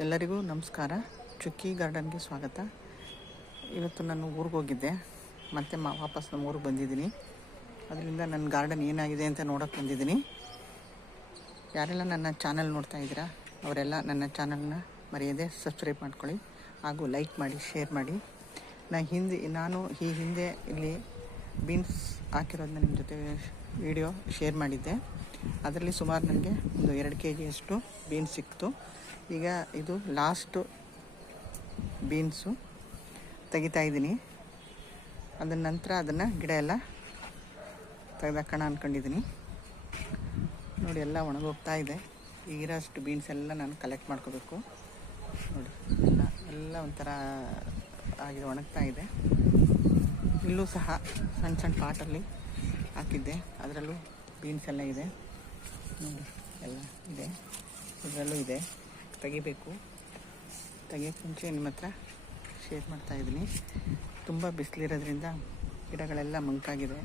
ಎಲ್ಲರಿಗೂ ನಮಸ್ಕಾರ. ಚುಕ್ಕಿ ಗಾರ್ಡನ್ಗೆ ಸ್ವಾಗತ. ಇವತ್ತು ನಾನು ಊರಿಗೆ ಹೋಗಿದ್ದೆ. ಮತ್ತೆ ಮಾ, ವಾಪಸ್ ನಮ್ಮ ಊರಿಗೆ ಬಂದಿದ್ದೀನಿ. ಅದರಿಂದ ನನ್ನ ಗಾರ್ಡನ್ ಏನಾಗಿದೆ ಅಂತ ನೋಡೋಕ್ಕೆ ಬಂದಿದ್ದೀನಿ. ಯಾರೆಲ್ಲ ನನ್ನ ಚಾನಲ್ ನೋಡ್ತಾ ಇದ್ದೀರಾ, ಅವರೆಲ್ಲ ನನ್ನ ಚಾನಲ್ನ ಮರೆಯದೆ ಸಬ್ಸ್ಕ್ರೈಬ್ ಮಾಡ್ಕೊಳ್ಳಿ ಹಾಗೂ ಲೈಕ್ ಮಾಡಿ, ಶೇರ್ ಮಾಡಿ. ನಾ ಹಿಂದೆ, ನಾನು ಈ ಹಿಂದೆ ಇಲ್ಲಿ ಬೀನ್ಸ್ ಹಾಕಿರೋದನ್ನ ನಿಮ್ಮ ಜೊತೆ ವಿಡಿಯೋ ಶೇರ್ ಮಾಡಿದ್ದೆ. ಅದರಲ್ಲಿ ಸುಮಾರು ನನಗೆ ಒಂದು ಎರಡು ಕೆ ಜಿಯಷ್ಟು ಬೀನ್ಸ್ ಸಿಕ್ತು. ಈಗ ಇದು ಲಾಸ್ಟು ಬೀನ್ಸು ತೆಗಿತಾಯಿದ್ದೀನಿ ಅದರ ನಂತರ ಅದನ್ನು ಗಿಡ ಎಲ್ಲ ತೆಗೆದಾಕೋಣ ಅಂದ್ಕೊಂಡಿದ್ದೀನಿ ನೋಡಿ, ಎಲ್ಲ ಒಣಗೋಗ್ತಾ ಇದೆ. ಈಗಿರೋಷ್ಟು ಬೀನ್ಸ್ ಎಲ್ಲ ನಾನು ಕಲೆಕ್ಟ್ ಮಾಡ್ಕೋಬೇಕು. ನೋಡಿ, ಎಲ್ಲ ಎಲ್ಲ ಒಂಥರ ಆಗಿದೆ, ಒಣಗ್ತಾ ಇದೆ. ಇಲ್ಲೂ ಸಹ ಸಣ್ಣ ಸಣ್ಣ ಪಾಟಲ್ಲಿ ಹಾಕಿದ್ದೆ. ಅದರಲ್ಲೂ ಬೀನ್ಸ್ ಎಲ್ಲ ಇದೆ. ನೋಡಿ, ಎಲ್ಲ ಇದೆ. ಇದರಲ್ಲೂ ಇದೆ. ತೆಗಿಬೇಕು. ತೆಗಿಯೋಕ್ಕೆ ಮುಂಚೆ ನಿಮ್ಮ ಹತ್ರ ಶೇರ್ ಮಾಡ್ತಾಯಿದ್ದೀನಿ ತುಂಬ ಬಿಸಿಲಿರೋದ್ರಿಂದ ಗಿಡಗಳೆಲ್ಲ ಮಂಕಾಗಿದೆ.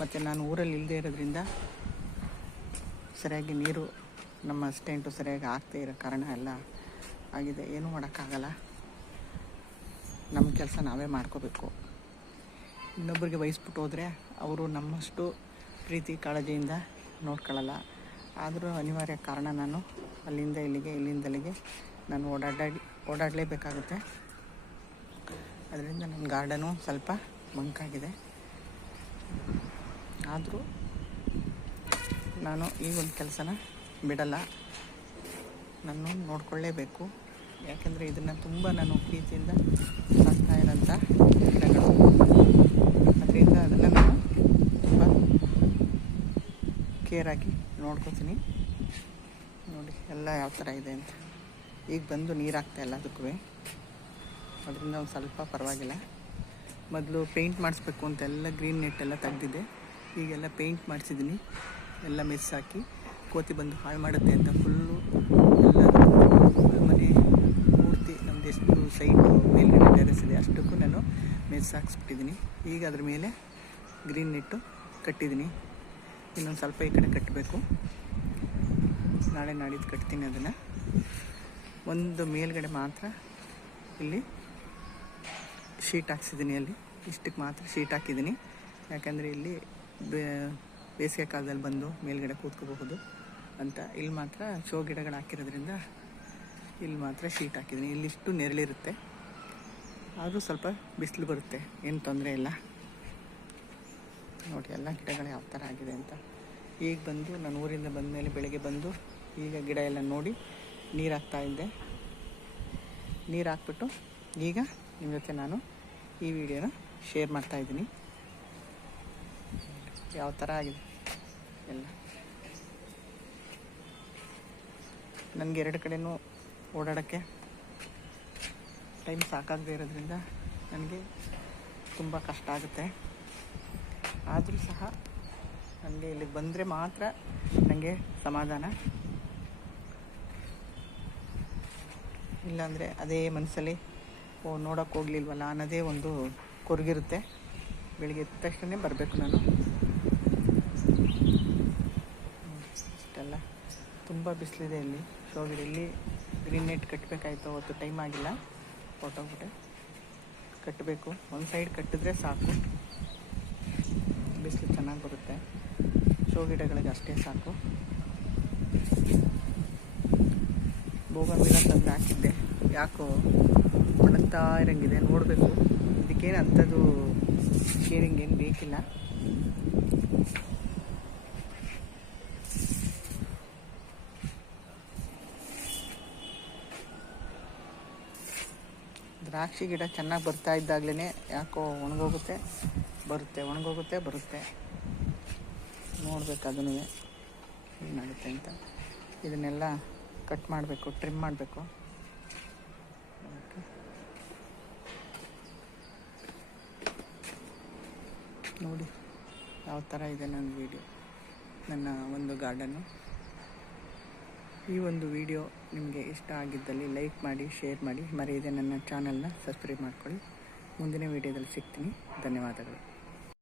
ಮತ್ತು ನಾನು ಊರಲ್ಲಿ ಇಲ್ಲದೆ ಇರೋದ್ರಿಂದ ಸರಿಯಾಗಿ ನೀರು ನಮ್ಮ ಸ್ಟೆಂಟು ಸರಿಯಾಗಿ ಆಗ್ತಾ ಇರೋ ಕಾರಣ ಎಲ್ಲ ಆಗಿದೆ. ಏನೂ ಮಾಡೋಕ್ಕಾಗಲ್ಲ. ನಮ್ಮ ಕೆಲಸ ನಾವೇ ಮಾಡ್ಕೋಬೇಕು. ಇನ್ನೊಬ್ಬರಿಗೆ ವಹಿಸ್ಬಿಟ್ಟು ಹೋದರೆ ಅವರು ನಮ್ಮಷ್ಟು ಪ್ರೀತಿ ಕಾಳಜಿಯಿಂದ ನೋಡ್ಕೊಳ್ಳಲ್ಲ. ಆದರೂ ಅನಿವಾರ್ಯ ಕಾರಣ ನಾನು ಅಲ್ಲಿಂದ ಇಲ್ಲಿಗೆ, ಇಲ್ಲಿಂದ ನಾನು ಓಡಾಡಿ ಓಡಾಡಲೇಬೇಕಾಗುತ್ತೆ. ಅದರಿಂದ ನನ್ನ ಗಾರ್ಡನು ಸ್ವಲ್ಪ ಮಂಕಾಗಿದೆ ಆದರೂ ನಾನು ಈ ಒಂದು ಕೆಲಸನ ಬಿಡಲ್ಲ. ನಾನು ನೋಡಿಕೊಳ್ಳೇಬೇಕು. ಯಾಕೆಂದರೆ ಇದನ್ನು ತುಂಬ ನಾನು ಪ್ರೀತಿಯಿಂದ ಸಾಕ್ತಾ ಇರೋಂಥ ಗಿಡಗಳು ಅದರಿಂದ ಅದನ್ನು ನಾನು ತುಂಬ ಕೇರಾಗಿ ನೋಡ್ಕೋತೀನಿ. ನೋಡಿ, ಎಲ್ಲ ಯಾವ ಥರ ಇದೆ ಅಂತ. ಈಗ ಬಂದು ನೀರು ಹಾಕ್ತಾ ಇಲ್ಲ ಅದಕ್ಕೂ. ಅದರಿಂದ ಒಂದು ಸ್ವಲ್ಪ ಪರವಾಗಿಲ್ಲ. ಮೊದಲು ಪೇಂಟ್ ಮಾಡಿಸ್ಬೇಕು ಅಂತ ಎಲ್ಲ ಗ್ರೀನ್ ನೆಟ್ ಎಲ್ಲ ತೆಗ್ದಿದ್ದೆ ಈಗೆಲ್ಲ ಪೇಂಟ್ ಮಾಡಿಸಿದ್ದೀನಿ ಎಲ್ಲ ಮಿಸ್ ಹಾಕಿ ಕೋತಿ ಬಂದು ಹಾಳು ಮಾಡುತ್ತೆ ಅಂತ ಫುಲ್ಲು ಎಲ್ಲ ಫುಲ್ ಮನೆ ಪೂರ್ತಿ ನಮ್ದು ಎಷ್ಟು ಸೈಟು ಮೇಲ್ಗಡೆ ಟೆರೆಸ್ ಇದೆ, ಅಷ್ಟಕ್ಕೂ ನಾನು ಮೆಸ್ ಹಾಕ್ಸ್ಬಿಟ್ಟಿದ್ದೀನಿ ಈಗ ಅದ್ರ ಮೇಲೆ ಗ್ರೀನ್ ನೆಟ್ಟು ಕಟ್ಟಿದ್ದೀನಿ ಇನ್ನೊಂದು ಸ್ವಲ್ಪ ಈ ಕಡೆ ಕಟ್ಟಬೇಕು. ನಾಳೆ ನಾಡಿದ್ದು ಕಟ್ತೀನಿ ಅದನ್ನು. ಒಂದು ಮೇಲ್ಗಡೆ ಮಾತ್ರ ಇಲ್ಲಿ ಶೀಟ್ ಹಾಕ್ಸಿದ್ದೀನಿ ಅಲ್ಲಿ. ಇಷ್ಟಕ್ಕೆ ಮಾತ್ರ ಶೀಟ್ ಹಾಕಿದ್ದೀನಿ. ಯಾಕಂದರೆ ಇಲ್ಲಿ ಬೇಸಿಗೆ ಕಾಲದಲ್ಲಿ ಬಂದು ಮೇಲ್ಗಡೆ ಕೂತ್ಕೋಬಹುದು ಅಂತ. ಇಲ್ಲಿ ಮಾತ್ರ ಶೋ ಗಿಡಗಳು ಹಾಕಿರೋದ್ರಿಂದ ಇಲ್ಲಿ ಮಾತ್ರ ಶೀಟ್ ಹಾಕಿದ್ದೀನಿ. ಇಲ್ಲಿಷ್ಟು ನೆರಳಿರುತ್ತೆ. ಆದರೂ ಸ್ವಲ್ಪ ಬಿಸಿಲು ಬರುತ್ತೆ. ಏನು ತೊಂದರೆ ಇಲ್ಲ. ನೋಡಿ, ಎಲ್ಲ ಗಿಡಗಳು ಯಾವ ಥರ ಆಗಿದೆ ಅಂತ. ಈಗ ಬಂದು, ನಾನು ಊರಿಂದ ಬಂದ ಮೇಲೆ ಬೆಳಗ್ಗೆ ಬಂದು, ಈಗ ಗಿಡ ಎಲ್ಲ ನೋಡಿ ನೀರು ಹಾಕ್ತಾ ಇದ್ದೆ. ನೀರು ಹಾಕ್ಬಿಟ್ಟು ಈಗ ನಿಮ್ಮ ಜೊತೆ ನಾನು ಈ ವಿಡಿಯೋನ ಶೇರ್ ಮಾಡ್ತಾ ಇದ್ದೀನಿ. ಯಾವ ಥರ ಆಗಿದೆ? ಎಲ್ಲ. ನನಗೆ ಎರಡು ಕಡೆನೂ ಓಡಾಡೋಕ್ಕೆ ಟೈಮ್ ಸಾಕಾಗದೇ ಇರೋದ್ರಿಂದ ನನಗೆ ತುಂಬ ಕಷ್ಟ ಆಗುತ್ತೆ. ಆದರೂ ಸಹ ನನಗೆ ಇಲ್ಲಿಗೆ ಬಂದರೆ ಮಾತ್ರ ನನಗೆ ಸಮಾಧಾನ. ಇಲ್ಲಾಂದರೆ ಅದೇ ಮನಸ್ಸಲ್ಲಿ ಓ ನೋಡೋಕ್ಕೆ ಹೋಗ್ಲಿಲ್ವಲ್ಲ ಅನ್ನೋದೇ ಒಂದು ಕೊರಗಿರುತ್ತೆ. ಬೆಳಿಗ್ಗೆ ಎದ್ದ ತಕ್ಷಣ ಬರಬೇಕು ನಾನು. ಇಷ್ಟೆಲ್ಲ. ತುಂಬ ಬಿಸಿಲಿದೆ ಇಲ್ಲಿ. ಶೋಗಿರಲ್ಲಿ ಗ್ರೀನ್ ನೆಟ್ ಕಟ್ಟಬೇಕಾಯ್ತು ಅವತ್ತು ಟೈಮ್ ಆಗಿಲ್ಲ. ಹೊಟ್ಟೋಗ್ಬಿಟ್ಟೆ ಕಟ್ಟಬೇಕು. ಒಂದು ಸೈಡ್ ಕಟ್ಟಿದ್ರೆ ಸಾಕು. ಬಿಸಿಲು ಚೆನ್ನಾಗಿ ಬರುತ್ತೆ. ಶೋ ಗಿಡಗಳಿಗೆ ಅಷ್ಟೇ ಸಾಕು. ಬೋಗನ್ವಿಲ್ಲ ತಂದು ಹಾಕಿದ್ದೆ. ಯಾಕೋ ಒಣಗ್ತಾ ಇರಂಗಿದೆ. ನೋಡಬೇಕು. ಇದಕ್ಕೇನು ಅಂಥದ್ದು ಶೇರಿಂಗ್ ಏನು ಬೇಕಿಲ್ಲ. ದ್ರಾಕ್ಷಿ ಗಿಡ ಚೆನ್ನಾಗಿ ಬರ್ತಾ ಇದ್ದಾಗಲೇ ಯಾಕೋ ಒಣಗೋಗುತ್ತೆ. ಬರುತ್ತೆ, ಒಣಗೋಗುತ್ತೆ, ಬರುತ್ತೆ. ನೋಡ್ಬೇಕು ಅದನ್ನು ಏನಾಗುತ್ತೆ ಅಂತ. ಇದನ್ನೆಲ್ಲ ಕಟ್ ಮಾಡಬೇಕು ಟ್ರಿಮ್ ಮಾಡಬೇಕು. ನೋಡಿ ಯಾವ ಥರ ಇದೆ ನನ್ನ ವಿಡಿಯೋ, ನನ್ನ ಒಂದು ಗಾರ್ಡನ್ನು ಈ ಒಂದು ವಿಡಿಯೋ ನಿಮಗೆ ಇಷ್ಟ ಆಗಿದ್ದಲ್ಲಿ ಲೈಕ್ ಮಾಡಿ, ಶೇರ್ ಮಾಡಿ. ಮರೆಯದೆ ನನ್ನ ಚಾನಲ್ನ ಸಬ್ಸ್ಕ್ರೈಬ್ ಮಾಡ್ಕೊಳ್ಳಿ. ಮುಂದಿನ ವಿಡಿಯೋದಲ್ಲಿ ಸಿಗ್ತೀನಿ. ಧನ್ಯವಾದಗಳು.